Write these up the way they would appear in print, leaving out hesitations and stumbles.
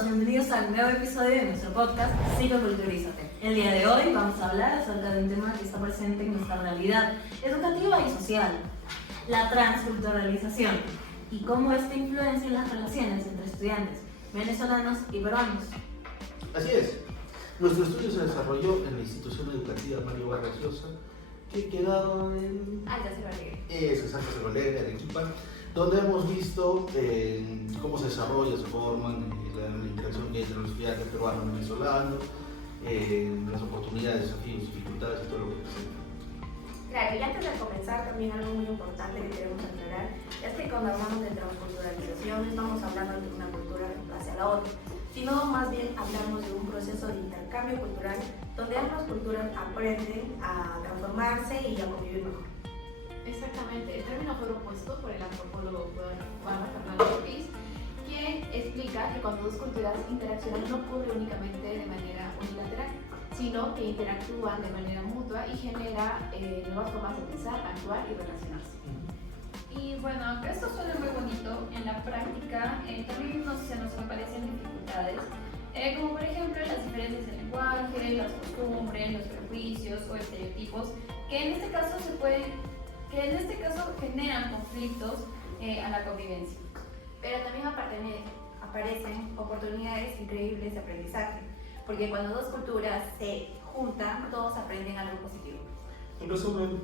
todos, bienvenidos al nuevo episodio de nuestro podcast Psicoculturízate. El día de hoy vamos a hablar acerca de un tema que está presente en nuestra realidad educativa y social, la transculturalización, y cómo esta influencia en las relaciones entre estudiantes venezolanos y peruanos. Así es. Nuestro estudio se desarrolló en la institución educativa Mario Vargas Llosa, que quedaron en Alta Cerro Alegre. Eso, Santa Cerro Alegre, Arequipa, donde hemos visto cómo se desarrolla, se forman, la interacción que hay entre los estudiantes peruanos y venezolanos, las oportunidades, desafíos, dificultades y todo lo que presenta. Claro, y antes de comenzar, también algo muy importante que queremos aclarar es que cuando hablamos de transculturalización no estamos hablando de una cultura en reemplace a la otra, sino más bien hablamos de un proceso de intercambio cultural donde ambas culturas aprenden a transformarse y a convivir mejor. Exactamente, el término fue propuesto por el antropólogo Juan Fernando Ortiz, quien explica que cuando dos culturas interaccionan no ocurre únicamente de manera unilateral, sino que interactúan de manera mutua y genera nuevas formas de pensar, actuar y relacionarse. Y bueno, aunque esto suena muy bonito, en la práctica también se nos aparecen dificultades, como por ejemplo las diferencias en lenguaje, las costumbres, los prejuicios o estereotipos, que en este caso generan conflictos a la convivencia. Pero también aparecen oportunidades increíbles de aprendizaje, porque cuando dos culturas se juntan, todos aprenden algo positivo. En resumen,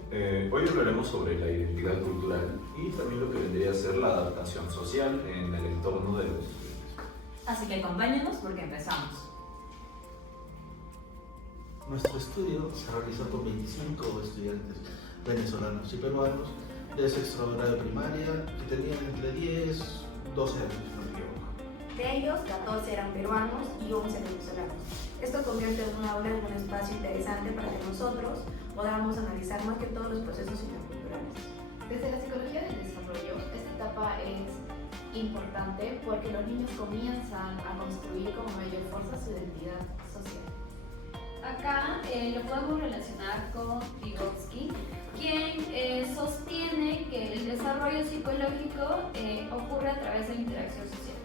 hoy hablaremos sobre la identidad cultural y también lo que vendría a ser la adaptación social en el entorno de los estudiantes. Así que acompáñenos porque empezamos. Nuestro estudio se realizó con 25 estudiantes venezolanos y peruanos de sexto grado de primaria que tenían entre 10 y 12 años, si no me equivoco. De ellos, 14 eran peruanos y 11 venezolanos. Esto convierte en un aula en un espacio interesante para que nosotros podamos analizar más que todos los procesos interculturales. Desde la psicología del desarrollo, esta etapa es importante porque los niños comienzan a construir con mayor fuerza su identidad social. Acá lo podemos relacionar con Vygotsky, quien sostiene que el desarrollo psicológico ocurre a través de la interacción social.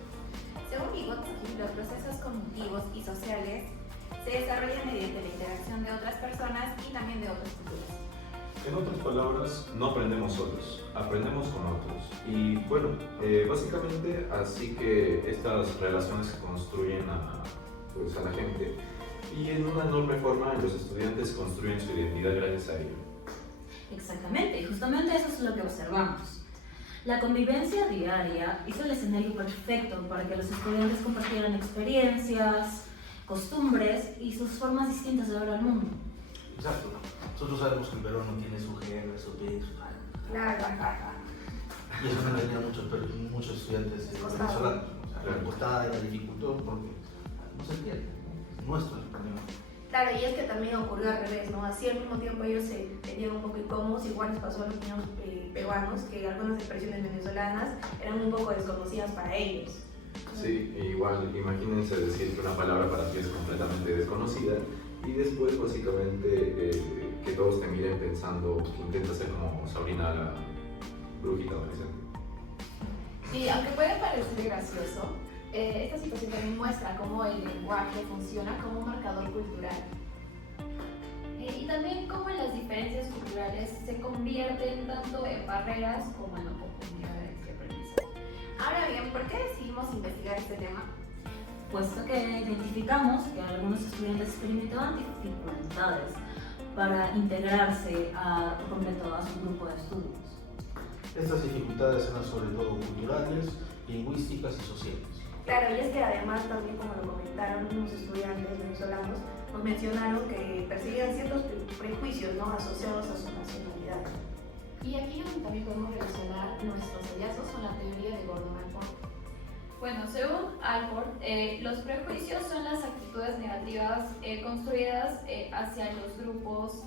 Según Vygotsky, los procesos cognitivos y sociales se desarrollan mediante la interacción de otras personas y también de otras culturas. En otras palabras, no aprendemos solos, aprendemos con otros. Y bueno, básicamente así que estas relaciones se construyen a la gente y en una enorme forma los estudiantes construyen su identidad gracias a ello. Exactamente, y justamente eso es lo que observamos. La convivencia diaria hizo el escenario perfecto para que los estudiantes compartieran experiencias, costumbres y sus formas distintas de ver al mundo. Exacto. Nosotros sabemos que el peruano tiene su jerga, su peso, Claro. y eso no le venía a muchos estudiantes venezolanos. O sea, la costada y la dificultó porque no se entiende, es nuestro el problema. Claro, y es que también ocurrió al revés, ¿no? Así al mismo tiempo ellos se sentían un poco incómodos, igual les pasó a los niños peruanos, que algunas expresiones venezolanas eran un poco desconocidas para ellos. Sí, igual imagínense decir que una palabra para ti es completamente desconocida y después básicamente que todos te miren pensando que intentas ser como Sabrina la brujita adolescente. Y aunque puede parecer gracioso, esta situación también muestra cómo el lenguaje funciona como un marcador cultural. Y también cómo las diferencias culturales se convierten tanto en barreras como en oportunidades de aprendizaje. Ahora bien, ¿por qué decidimos investigar este tema? Puesto que identificamos que algunos estudiantes experimentaban dificultades para integrarse por completo a su grupo de estudios. Estas dificultades eran sobre todo culturales, lingüísticas y sociales. Claro, y es que además también, como lo comentaron unos estudiantes venezolanos, nos mencionaron que percibían ciertos prejuicios, ¿no?, asociados a su nacionalidad. Y aquí es donde también podemos relacionar nuestros hallazgos con la teoría de Gordon-Alport. Bueno, según Alport, los prejuicios son las actitudes negativas construidas hacia los grupos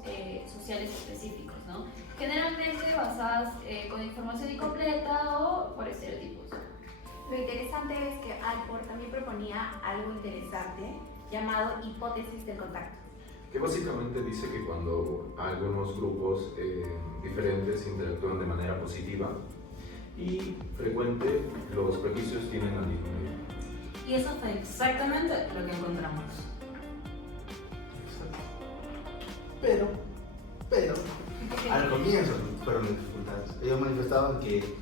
sociales específicos, ¿no? Generalmente basadas con información incompleta o por estereotipos. Lo interesante es que Alport también proponía algo interesante llamado hipótesis del contacto. Que básicamente dice que cuando algunos grupos diferentes interactúan de manera positiva y frecuente, los prejuicios tienden a disminuir. Y eso fue exactamente lo que encontramos. Pero, al comienzo fueron las dificultades. Ellos manifestaban que,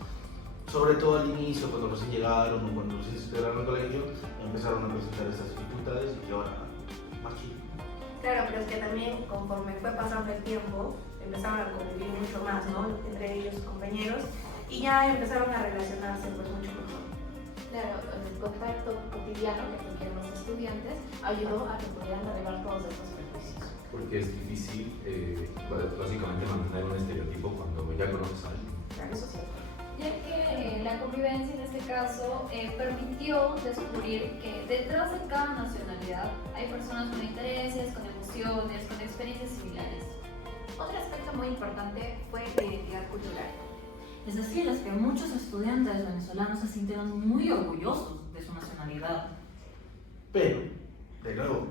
sobre todo al inicio, cuando recién llegaron o cuando recién se integraron al colegio, empezaron a presentar estas dificultades y que ahora más chido. Claro, pero es que también conforme fue pasando el tiempo, empezaron a convivir mucho más, ¿no? Entre ellos, compañeros, y ya empezaron a relacionarse pues mucho mejor. Claro, el contacto cotidiano que tuvieron los estudiantes ayudó a que pudieran derribar todos estos prejuicios. Porque es difícil, básicamente, mantener un estereotipo cuando ya conoces a alguien. Claro, eso sí. Ya que la convivencia en este caso permitió descubrir que detrás de cada nacionalidad hay personas con intereses, con emociones, con experiencias similares. Otro aspecto muy importante fue la identidad cultural. Es decir, es que muchos estudiantes venezolanos se sintieron muy orgullosos de su nacionalidad. Pero, de nuevo,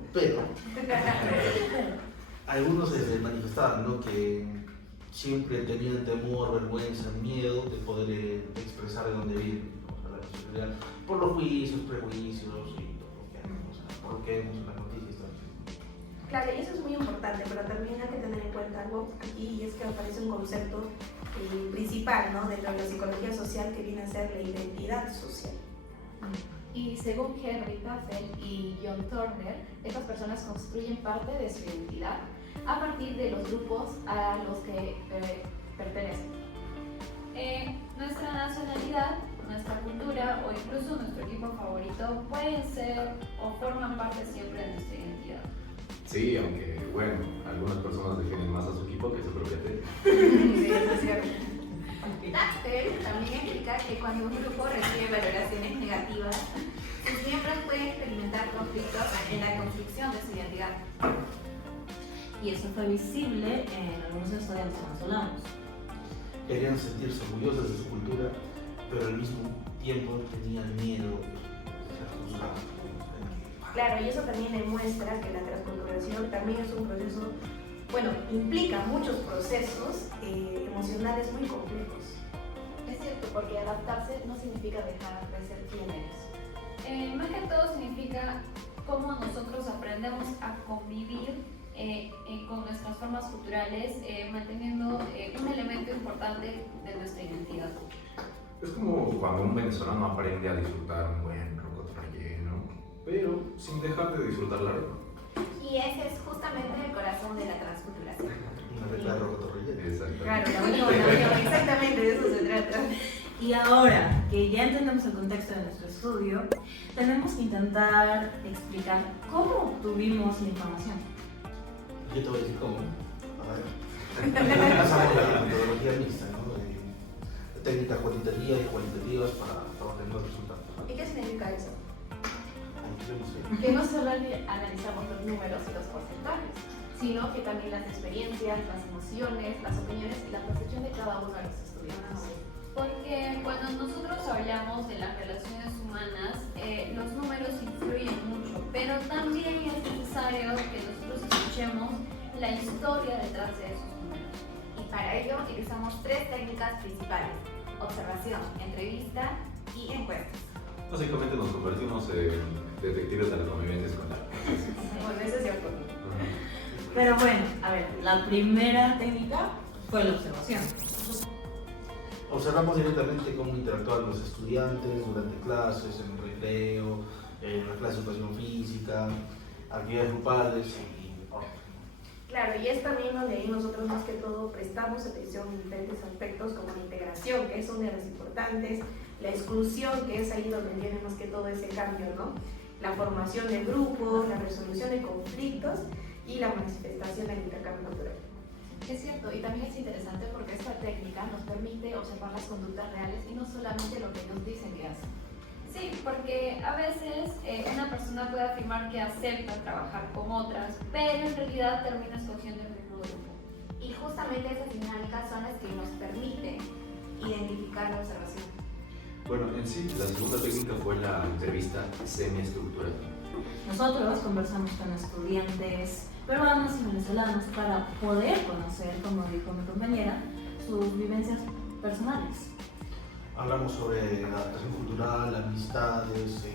algunos se manifestaban, ¿no? Que siempre tenían temor, vergüenza, miedo de poder expresar de dónde viven, ¿no? La nacionalidad, por los juicios, prejuicios y por lo que vemos en las noticias también. Claro, y eso es muy importante, pero también hay que tener en cuenta algo aquí, y es que aparece un concepto principal, ¿no? Dentro de la psicología social, que viene a ser la identidad social. Y según Henry Tafel y John Turner, estas personas construyen parte de su identidad a partir de los grupos a los que pertenecen. Nuestra nacionalidad, nuestra cultura o incluso nuestro equipo favorito pueden ser o forman parte siempre de nuestra identidad. Sí, aunque, bueno, algunas personas defienden más a su equipo que su propia tele. Sí, eso es cierto. Tafel también explica que cuando un grupo recibe valoraciones negativas, sus miembros pueden experimentar conflictos en la construcción de su identidad. Y eso fue visible en algunos estudiantes venezolanos. Querían sentirse orgullosos de su cultura, pero al mismo tiempo tenían miedo de ser juzgados. Claro, y eso también demuestra que la transculturación también es un proceso, bueno, implica muchos procesos emocionales muy complejos. Es cierto, porque adaptarse no significa dejar de ser quien eres. Más que todo significa cómo nosotros aprendemos a convivir con nuestras formas culturales, manteniendo un elemento importante de nuestra identidad. Es como cuando un venezolano aprende a disfrutar un buen rocoto relleno, pero sin dejar de disfrutar la ropa. Y ese es justamente el corazón de la transculturación. Una regla de rocoto relleno. Exacto. Claro, la unión, exactamente de eso se trata. Y ahora que ya entendemos el contexto de nuestro estudio, tenemos que intentar explicar cómo obtuvimos la información. Yo te voy a decir cómo. A ver. Pasamos la metodología mixta, ¿no? Técnicas cuantitativas y cualitativas para obtener los resultados. ¿Y qué significa eso? Yo no sé. Que no solo analizamos los números y los porcentajes, sino que también las experiencias, las emociones, las opiniones y la percepción de cada uno de los estudiantes. Porque cuando nosotros hablamos de las relaciones humanas, los números influyen mucho, pero también es necesario que nosotros escuchemos la historia detrás de esos números. Y para ello utilizamos tres técnicas principales: observación, entrevista y encuestas. Básicamente nos convertimos en detectives de la convivencia escolar. Bueno, eso es cierto. Pero bueno, a ver, la primera técnica fue la observación. Observamos directamente cómo interactúan los estudiantes durante clases, en el recreo, en la clase de educación física, actividades grupales y deporte. Claro, y es también donde ahí nosotros más que todo prestamos atención en diferentes aspectos, como la integración, que es una de las importantes, la exclusión, que es ahí donde viene más que todo ese cambio, ¿no? La formación de grupos, la resolución de conflictos y la manifestación del intercambio cultural. Es cierto, y también es interesante porque esta técnica nos permite observar las conductas reales y no solamente lo que ellos dicen que hacen. Sí, porque a veces una persona puede afirmar que acepta trabajar con otras, pero en realidad termina escogiendo el mismo grupo. Y justamente esas dinámicas son las que nos permiten identificar la observación. Bueno, en sí, la segunda técnica fue la entrevista semiestructural. Nosotros conversamos con estudiantes peruanos y venezolanos para poder conocer, como dijo mi compañera, sus vivencias personales. Hablamos sobre la adaptación cultural, amistades,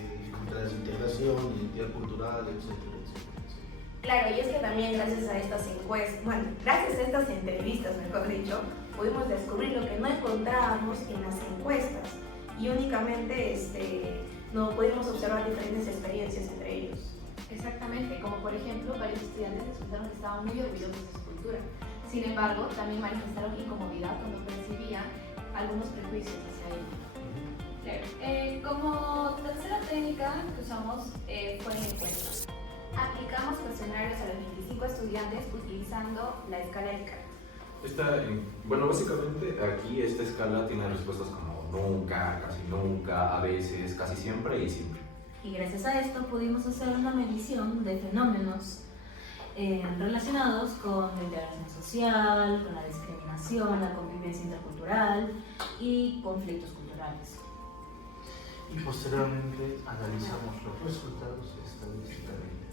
tareas de integración, identidad cultural, etcétera, etcétera, etcétera. Claro, y es que también gracias a estas encuestas, bueno, gracias a estas entrevistas, mejor dicho, pudimos descubrir lo que no encontrábamos en las encuestas y únicamente no pudimos observar diferentes experiencias entre ellos. Exactamente, como por ejemplo, varios estudiantes expresaron que estaban muy orgullosos de su cultura. Sin embargo, también manifestaron incomodidad cuando percibían algunos prejuicios hacia ella. Claro. Como tercera técnica que usamos fue la encuesta. Aplicamos cuestionarios a los 25 estudiantes utilizando la escala Likert. Bueno, básicamente aquí esta escala tiene respuestas como nunca, casi nunca, a veces, casi siempre y siempre. Y gracias a esto pudimos hacer una medición de fenómenos relacionados con la integración social, con la discriminación, la convivencia intercultural y conflictos culturales. Y posteriormente analizamos los resultados estadísticamente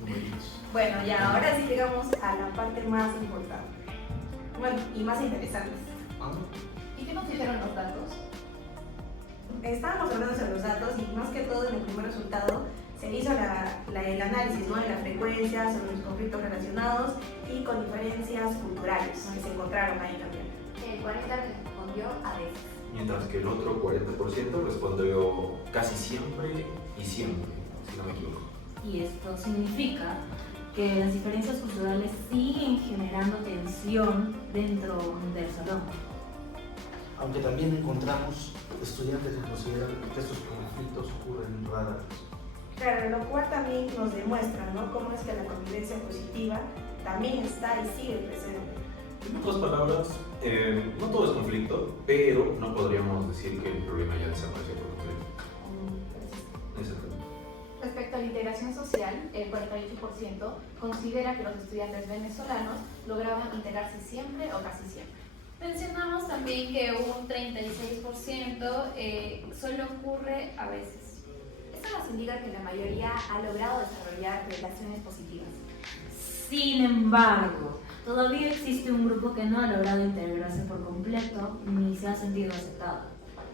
numéricos. Bueno, ya ahora sí llegamos a la parte más importante. Bueno, y más interesante. ¿Ah? ¿Y qué nos dijeron los datos? Estábamos hablando sobre los datos y más que todo en el primer resultado se hizo el análisis, ¿no?, de la frecuencia, sobre los conflictos relacionados y con diferencias culturales que se encontraron ahí también. El 40% respondió a veces. Mientras que el otro 40% respondió casi siempre y siempre, si no me equivoco. Y esto significa que las diferencias culturales siguen generando tensión dentro del salón. Aunque también encontramos estudiantes que consideran que estos conflictos ocurren rara vez. Claro, lo cual también nos demuestra, ¿no?, cómo es que la convivencia positiva también está y sigue presente. En otras palabras, no todo es conflicto, pero no podríamos decir que el problema ya desapareció por completo. Exactamente. Respecto a la integración social, el 48% considera que los estudiantes venezolanos lograban integrarse siempre o casi siempre. Mencionamos también que un 36% solo ocurre a veces. Esto nos indica que la mayoría ha logrado desarrollar relaciones positivas. Sin embargo, todavía existe un grupo que no ha logrado integrarse por completo ni se ha sentido aceptado.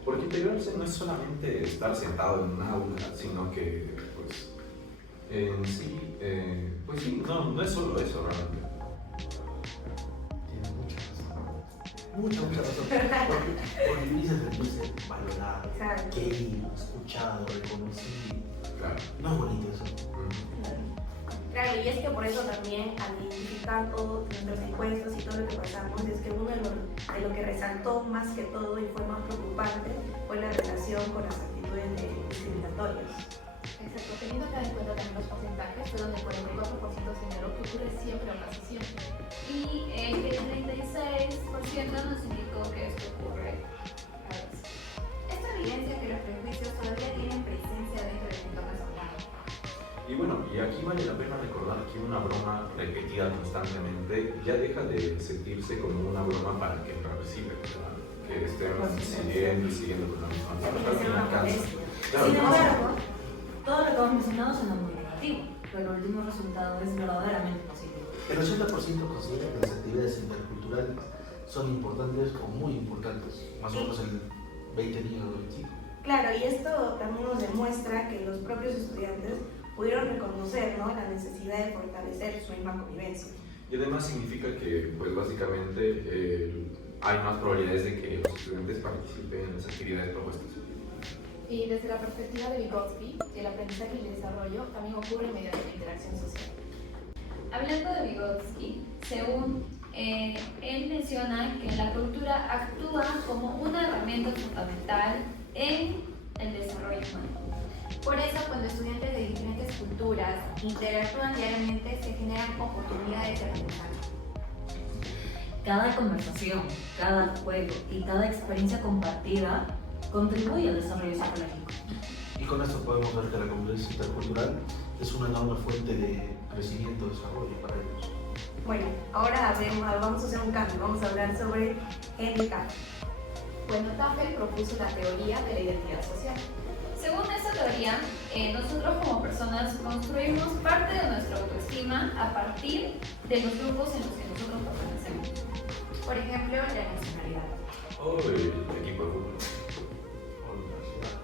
Porque integrarse no es solamente estar sentado en un aula, sino que, pues, en sí, pues sí, no es solo eso realmente. Tiene mucha razón. Porque empieza a sentirse valorado, Exacto. querido, escuchado, reconocido. Claro. No es bonito eso. Claro, y es que por eso también al identificar todas nuestras encuestas y todo lo que pasamos, es que uno de lo que resaltó más que todo y fue más preocupante fue la relación con las actitudes discriminatorias. Exacto, teniendo acá en cuenta también los porcentajes, fue donde el 44% señaló que ocurre siempre o casi siempre. Y que el 36% nos indicó que esto ocurre a veces. Esto evidencia que los prejuicios todavía tienen presencia dentro del entorno escolar. Y bueno, y aquí vale la pena recordar que una broma repetida constantemente ya deja de sentirse como una broma para quien la recibe, ¿verdad? Que estemos siguiendo y siguiendo con la misma Tiene que ser una molestia. Claro, Sin no, embargo, todo lo que hemos mencionado suena muy negativo, pero el último resultado es verdaderamente positivo. El 80% considera que las actividades interculturales son importantes o muy importantes, más o menos el 20 niños o 25. Claro, y esto también nos demuestra que los propios estudiantes pudieron reconocer, ¿no?, la necesidad de fortalecer su misma convivencia. Y además significa que, pues básicamente, hay más probabilidades de que los estudiantes participen en las actividades propuestas. Y desde la perspectiva de Vygotsky, el aprendizaje y el desarrollo también ocurre mediante la interacción social. Hablando de Vygotsky, según él menciona que la cultura actúa como una herramienta fundamental en el desarrollo humano. Por eso, cuando estudiantes de diferentes culturas interactúan diariamente, se generan oportunidades de aprendizaje. Cada conversación, cada juego y cada experiencia compartida contribuye al desarrollo psicológico. Y con esto podemos ver que la convivencia intercultural es una enorme fuente de crecimiento y desarrollo para ellos. Bueno, ahora vamos a hacer un cambio, vamos a hablar sobre Henry Cavill. Bueno, Tafel propuso la teoría de la identidad social. Según esta teoría, nosotros como personas construimos parte de nuestra autoestima a partir de los grupos en los que nosotros pertenecemos. Por ejemplo, la nacionalidad. O el equipo de fútbol. O la universidad.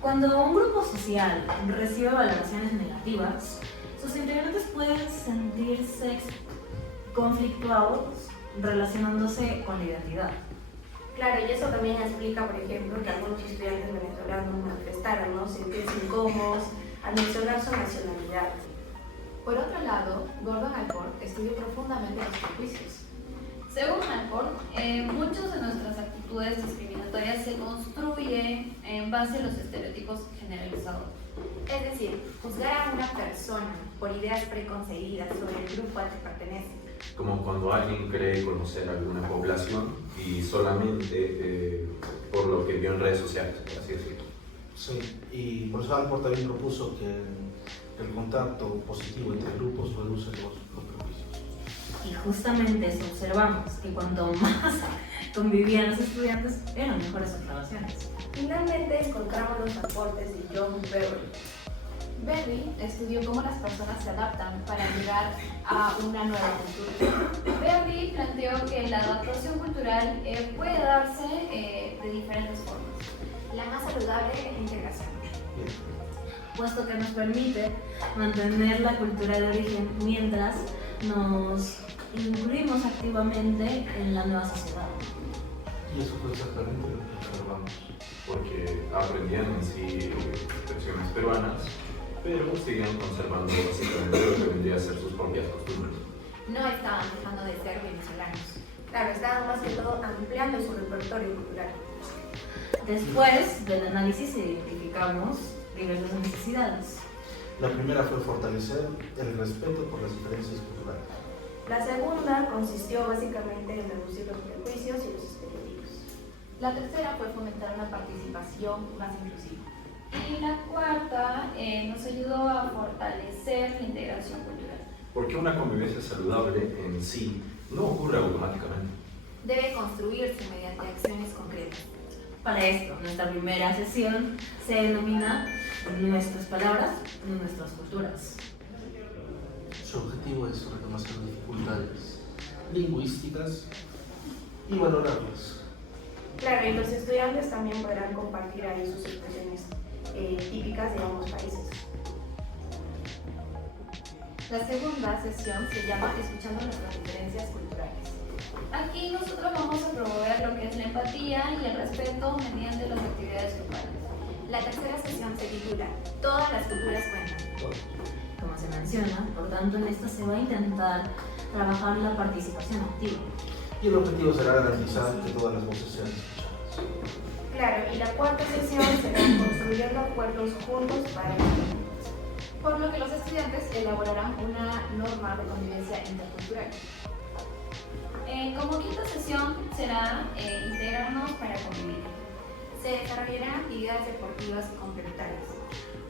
Cuando un grupo social recibe valoraciones negativas, sus integrantes pueden sentirse conflictuados relacionándose con la identidad. Claro, y eso también explica, por ejemplo, que algunos estudiantes venezolanos manifestaron, ¿no?, sentirse incómodos al mencionar su nacionalidad. Por otro lado, Gordon Allport estudió profundamente los prejuicios. Según Allport, muchas de nuestras actitudes discriminatorias se construyen en base a los estereotipos generalizados. Es decir, juzgar a una persona por ideas preconcebidas sobre el grupo al que pertenece. Como cuando alguien cree conocer a alguna población y solamente por lo que vio en redes sociales, por así decirlo. Sí, y por eso Allport también propuso que el contacto positivo entre grupos reduce los prejuicios. Y justamente eso observamos, que cuanto más convivían los estudiantes, eran mejores observaciones. Finalmente encontramos los aportes de John Berry. Berry estudió cómo las personas se adaptan para llegar a una nueva cultura. Berry planteó que la adaptación cultural puede darse de diferentes formas. La más saludable es la integración. Puesto que nos permite mantener la cultura de origen mientras nos incluimos activamente en la nueva sociedad. Y eso fue exactamente lo que observamos. Porque aprendían en sí expresiones peruanas, pero siguen conservando básicamente lo que vendría a ser sus propias costumbres. No estaban dejando de ser venezolanos. Claro, estaban más que todo ampliando su repertorio cultural. Después del análisis identificamos diversas necesidades. La primera fue fortalecer el respeto por las diferencias culturales. La segunda consistió básicamente en reducir los prejuicios y los estereotipos. La tercera fue fomentar una participación más inclusiva. Y la cuarta nos ayudó a fortalecer la integración cultural. Porque una convivencia saludable en sí no ocurre automáticamente. Debe construirse mediante acciones concretas. Para esto, nuestra primera sesión se denomina Nuestras palabras, nuestras culturas. Su objetivo es reconocer las dificultades lingüísticas y valorarlas. Claro, y los estudiantes también podrán compartir ahí sus expresiones típicas de ambos países. La segunda sesión se llama Escuchando nuestras diferencias culturales. Aquí nosotros vamos a promover lo que es la empatía y el respeto mediante las actividades grupales. La tercera sesión se titula Todas las culturas cuentan. Como se menciona, por tanto, en esta se va a intentar trabajar la participación activa. Y el objetivo será garantizar que todas las voces sean escuchadas. Claro, y la cuarta sesión será construyendo acuerdos juntos para el mundo. Por lo que los estudiantes elaborarán una norma de convivencia intercultural. Como quinta sesión será integrarnos para convivir. Se desarrollarán actividades deportivas complementarias.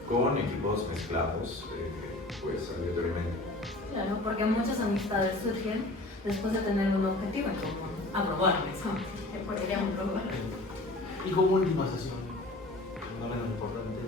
Con equipos mezclados, pues aleatoriamente. Claro, porque muchas amistades surgen después de tener un objetivo en común, aprobar un examen. Por ejemplo, Y como última sesión, no menos importante,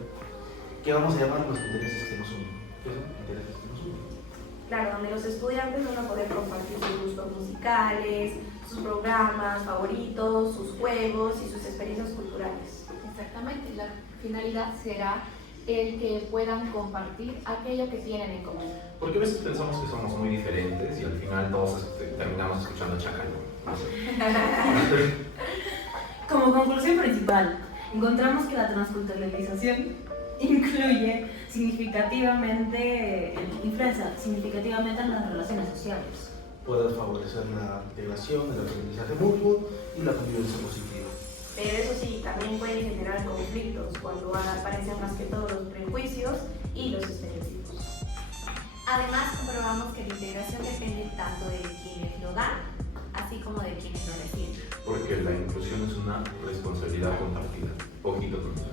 que vamos a llamar los intereses que nos unen. ¿Qué son? Intereses que nos unen. claro, donde los estudiantes van a poder compartir sus gustos musicales, sus programas favoritos, sus juegos y sus experiencias culturales. Exactamente, la finalidad será el que puedan compartir aquello que tienen en común. Porque a veces pensamos que somos muy diferentes y al final todos terminamos escuchando Chacal. No sé. Como conclusión principal, encontramos que la transculturalización influencia significativamente en las relaciones sociales. Puede favorecer la integración, el aprendizaje mutuo y la convivencia positiva. Pero eso sí, también pueden generar conflictos cuando aparecen más que todo los prejuicios y los estereotipos. Además, comprobamos que la integración depende tanto de quienes lo dan, así como de quienes lo reciben. Porque la inclusión es una responsabilidad compartida. Ojito con eso.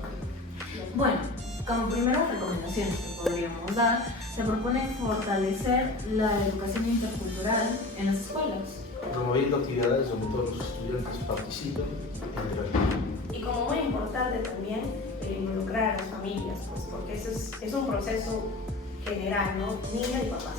Bueno, como primeras recomendaciones que podríamos dar, se propone fortalecer la educación intercultural en las escuelas. Promoviendo actividades donde todos los estudiantes participen en el evento. Y como muy importante también, involucrar a las familias, pues, porque eso es un proceso general, ¿no? Niños y papás.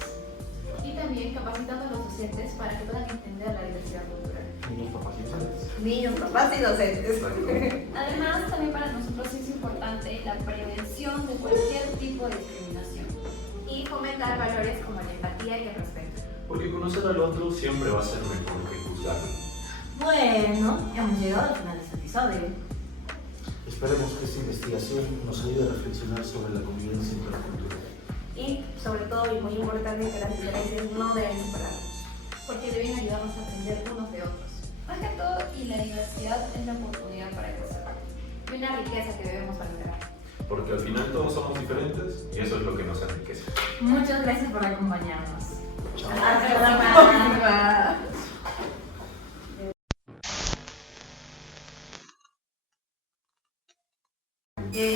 Y también capacitando a los docentes para que puedan entender la diversidad cultural. Niños, papás y docentes. Niños, papás y docentes. Exacto. Además, también para nosotros es importante importante la prevención de cualquier tipo de discriminación. Y fomentar valores como la empatía y el respeto. Porque conocer al otro siempre va a ser mejor que juzgarlo. Bueno, hemos llegado al final de este episodio. Esperemos que esta investigación nos ayude a reflexionar sobre la convivencia intercultural. Y sobre todo, y muy importante, que las diferencias no deben separarnos. Porque deben ayudarnos a aprender unos de otros. Más que todo, y la diversidad es la oportunidad para crecer. Y una riqueza que debemos valorar. Porque al final todos somos diferentes y eso es lo que nos enriquece. Muchas gracias por acompañarnos. Chao. Hasta la próxima.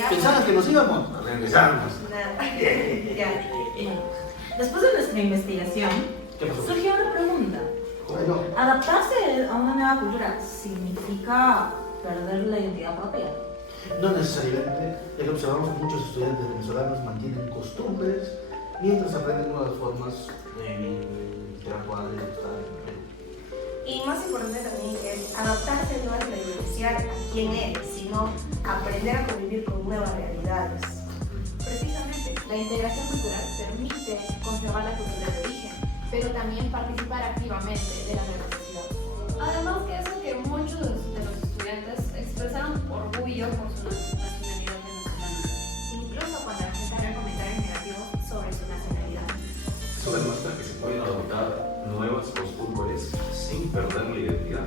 ¿Pensaban que nos íbamos? Regresamos. Ya. Bueno, después de nuestra investigación, ¿Qué pasó? surgió una pregunta. Bueno, ¿Adaptarse a una nueva cultura significa perder la identidad propia? no necesariamente, ya que observamos que muchos estudiantes venezolanos mantienen costumbres mientras aprenden nuevas formas de interactuar, de estar. Y más importante también que es adaptarse no es renunciar a quién eres, sino aprender a convivir con nuevas realidades. Precisamente, la integración cultural permite conservar la cultura de origen, pero también participar activamente de la nueva sociedad. Además que eso que muchos de los estudiantes expresaron orgullo por su nacionalidad venezolana. Incluso cuando la gente hace comentarios negativos sobre su nacionalidad. Eso demuestra que se pueden adoptar nuevas costumbres sin perder la identidad.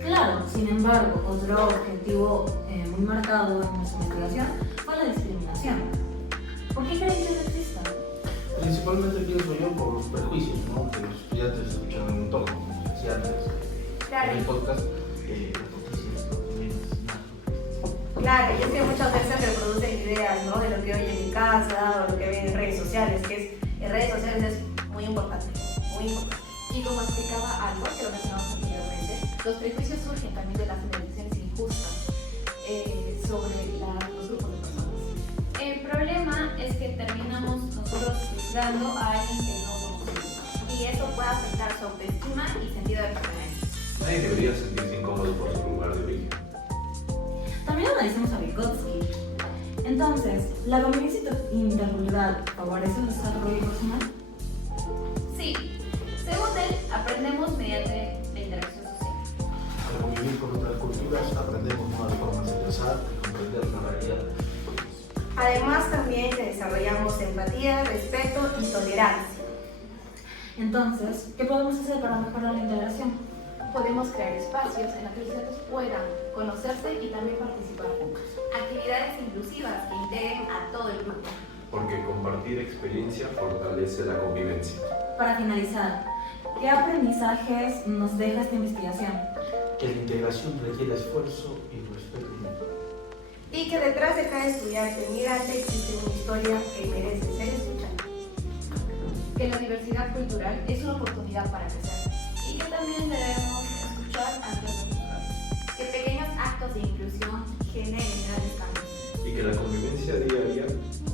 Claro, sin embargo, otro objetivo muy marcado en nuestra investigación fue la discriminación. ¿Por qué creen que no exista? Principalmente pienso yo por los prejuicios, ¿no? Que los estudiantes escuchan en un entorno, como decía antes, Claro. en el podcast, las noticias, los memes, nada. Claro, y es que muchas veces reproducen ideas, ¿no? De lo que oyen en casa o lo que ven en redes sociales, que es, en redes sociales es muy importante, muy importante. Y como explicaba algo que lo mencionamos anteriormente, los prejuicios surgen también de las generalizaciones injustas sobre los grupos de personas. El problema es que terminamos nosotros juzgando a alguien que no conocemos. Y eso puede afectar su autoestima y sentido de pertenencia. Nadie debería sentirse incómodo por su lugar de origen. También analicemos a Vygotsky. Entonces, ¿la convivencia intercultural favorece el desarrollo personal? Sí, según él, aprendemos mediante la interacción social. Al convivir con otras culturas aprendemos nuevas formas de pensar y comprender la realidad. Además, también desarrollamos empatía, respeto y tolerancia. Entonces, ¿qué podemos hacer para mejorar la integración? Podemos crear espacios en los que los estudiantes puedan conocerse y también participar juntos. Actividades inclusivas que integren a todo el grupo. Porque compartir experiencia fortalece la convivencia. Para finalizar, ¿qué aprendizajes nos deja esta investigación? Que la integración requiere esfuerzo y respeto mutuo. Y que detrás de cada estudiante migrante existe una historia que merece ser escuchada. Que la diversidad cultural es una oportunidad para crecer. Y que también debemos escuchar antes de juzgar. Que pequeños actos de inclusión generen grandes cambios. Y que la convivencia diaria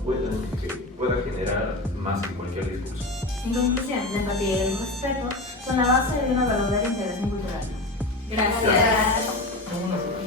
pueda generar más que cualquier discurso. En conclusión, la empatía y el respeto son la base de una verdadera integración cultural. Gracias. Gracias. Vámonos.